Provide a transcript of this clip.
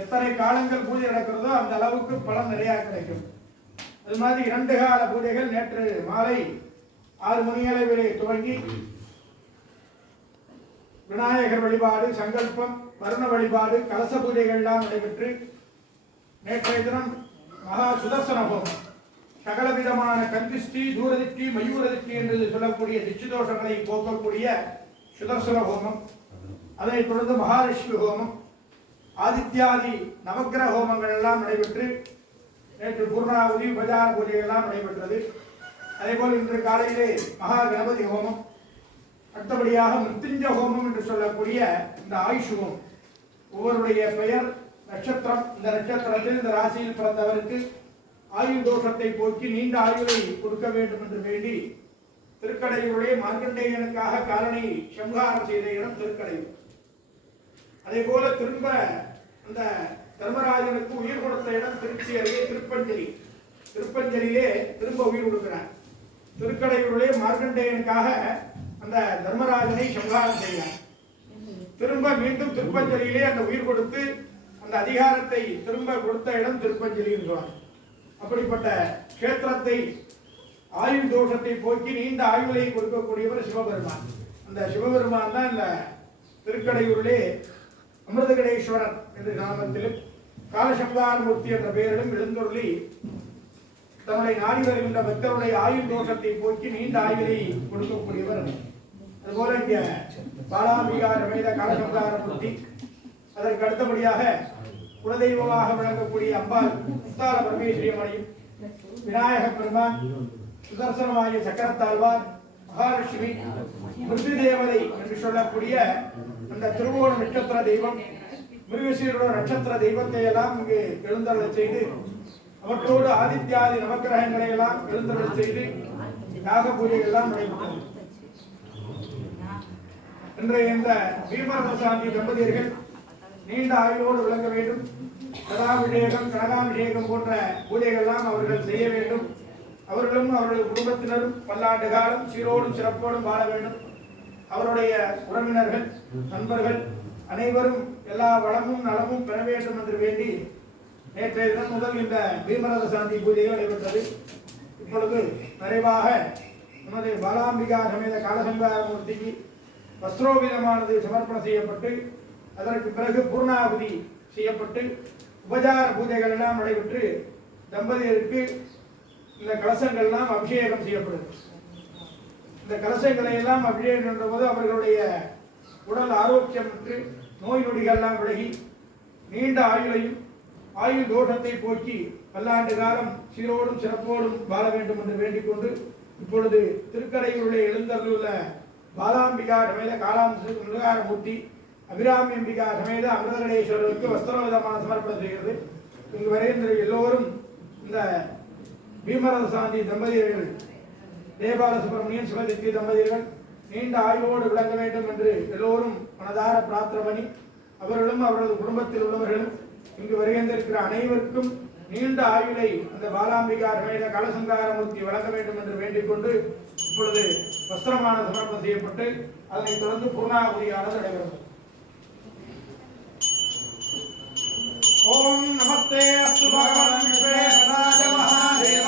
எத்தனை காலங்கள் பூஜை நடக்கிறதோ அந்த அளவுக்கு பலன் நிறைய கிடைக்கும். அது மாதிரி இரண்டு கால பூஜைகள் நேற்று மாலை ஆறு மணி அளவிலே துவங்கி விநாயகர் வழிபாடு சங்கல்பம் வருண வழிபாடு கலச பூஜைகள்லாம் நடைபெற்று நேற்றைய தினம் மகா சுதர்சன ஹோமம். சகல விதமான கந்திஷ்டி தூரதிஷ்டி மயூரதிஷ்டி என்று சொல்லக்கூடிய திச்சு தோஷங்களை போக்கக்கூடிய சுதர்சன ஹோமம். அதனைத் தொடர்ந்து மகாலட்சுமி ஹோமம் ஆதித்யாதி நவக்கிரக ஹோமங்கள் எல்லாம் நடைபெற்று நேற்று பூர்ணாவதி உபஜார பூஜை எல்லாம் நடைபெற்றது. அதேபோல் இன்று காலையிலே மகா கணபதி ஹோமம் அடுத்தபடியாக மிருத்யுஞ்ச ஹோமம் என்று சொல்லக்கூடிய இந்த ஆயுஷ் ஹோமம். ஒவ்வொருடைய பெயர் நட்சத்திரம் இந்த நட்சத்திரத்தில் இந்த ராசியில் பிறந்தவருக்கு ஆயுள் தோஷத்தை போக்கி நீண்ட ஆயுளை கொடுக்க வேண்டும் என்று வேண்டி திருக்கடையூருடைய மார்க்கண்டேயனுக்காக காலனை சம்ஹாரம் செய்த இடம் திருக்கடையூர். அதே போல திரும்ப அந்த தர்மராஜனுக்கு உயிர் கொடுத்த இடம் திருச்சி அருகே திருப்பஞ்சரி திருப்பஞ்சரியிலே திரும்ப உயிர் கொடுக்கிறார். திருக்கடையூரிலே மார்க்கண்டேயனுக்காக அந்த தர்மராஜனை சம்ஹாரம் செய்கிறார். திரும்ப மீண்டும் திருப்பஞ்சலியிலே அந்த உயிர் கொடுத்து அந்த அதிகாரத்தை திரும்ப கொடுத்த இடம் திருப்பஞ்சலி என்றார் அப்படிப்பட்ட கஷேத்திரத்தை ஆயுள் தோஷத்தை போக்கி நீண்ட ஆயுளை கொடுக்கக்கூடியவர் சிவபெருமான். அந்த சிவபெருமான் தான் இந்த திருக்கடையூரிலே அமிர்தகடேஸ்வரர் என்ற நாமத்திலும் காலசம்பாரமூர்த்தி என்ற பெயரிலும் எழுந்தொருளி தன்னுடைய நாடி வருகின்ற பக்தருடைய ஆயுள் தோஷத்தை போக்கி நீண்ட ஆயுளை கொடுக்கக்கூடியவர் அதுபோல இங்க பாலாம்பிகா ரமேத காலசம்பாரமூர்த்தி அதற்கு அடுத்தபடியாக குலதெய்வமாக விளங்கக்கூடிய அம்பாள் முத்தால பரமேஸ்வரி அம்மனையும் விநாயக பெருமான் சுதர்சனமாகிய சக்கரத்தாழ்வார் மகாலட்சுமி மிருதி தேவதை என்று சொல்லக்கூடிய அந்த திருவோண நட்சத்திர தெய்வம் மிருகசீரோட நட்சத்திர தெய்வத்தை எல்லாம் இங்கு எழுந்தருள செய்து அவற்றோடு ஆதித்யாதி நவக்கிரகங்களை எல்லாம் எழுந்தருள செய்து யாக பூஜை எல்லாம் நடைபெற்றது. இன்றைய இந்த பீமரசாமி தம்பதியர்கள் நீண்ட ஆயுளோடு விளங்க வேண்டும். கதாபிஷேகம் கனகாபிஷேகம் போன்ற பூஜைகள்லாம் அவர்கள் செய்ய வேண்டும். அவர்களும் அவர்களது குடும்பத்தினரும் பல்லாண்டு காலம் சீரோடும் சிறப்போடும் வாழ வேண்டும். அவருடைய உறவினர்கள் நண்பர்கள் அனைவரும் எல்லா வளமும் நலமும் பெற வேண்டும் என்று வேண்டி நேற்றைய தினம் முதல் இந்த பீமரத சாந்தி பூஜை நடைபெற்றது. இப்பொழுது நிறைவாக நமது பாலாம்பிகா சமேத காலசங்காரமூர்த்திக்கு வஸ்திரோபிதமானது சமர்ப்பணம் செய்யப்பட்டு அதற்கு பிறகு பூர்ணாகுதி செய்யப்பட்டு உபஜார பூஜைகள் எல்லாம் நடைபெற்று தம்பதியருக்கு இந்த கலசங்கள்லாம் அபிஷேகம் செய்யப்படுது இந்த கலசங்களை எல்லாம் அப்படியே என்ற போது அவர்களுடைய உடல் ஆரோக்கியமற்று நோய் நொடிகள்லாம் விலகி நீண்ட ஆயுளையும் ஆயுள் தோஷத்தை போக்கி பல்லாண்டு காலம் சீரோடும் சிறப்போடும் வாழ வேண்டும் என்று வேண்டிக் கொண்டு இப்பொழுது திருக்கடையூருடைய எழுந்தருளுள்ள பாலாம்பிகா சமேத காலாம் அபிராமி அம்பிகா சமேத அமிர்தகடேஸ்வரருக்கு வஸ்திரவிதமான சமர்ப்பணம் செய்கிறது. இங்கு வருகின்ற எல்லோரும் இந்த பீமரத சாந்தி தம்பதியர்கள் தேபால சுப்பிரமணியன் சிவதித்தி தம்பதியர்கள் நீண்ட ஆயுளோடு விளங்க வேண்டும் என்று எல்லோரும் மனதார பிரார்த்தனை பண்ணி அவர்களும் அவரது குடும்பத்தில் உள்ளவர்களும் இங்கு வருகின்றிருக்கிற அனைவருக்கும் நீண்ட ஆயுளை அந்த பாலாம்பிகார் மேல கலசங்காரமூர்த்தி வழங்க வேண்டும் என்று வேண்டிக் கொண்டு இப்பொழுது வஸ்திரமான சமர்ப்பணம் செய்யப்பட்டு அதனைத் தொடர்ந்து பூர்ணாகுதியானது நடைபெறும் ஓம் நமஸ்தே அஸ்து பகவான் மகாதேவ.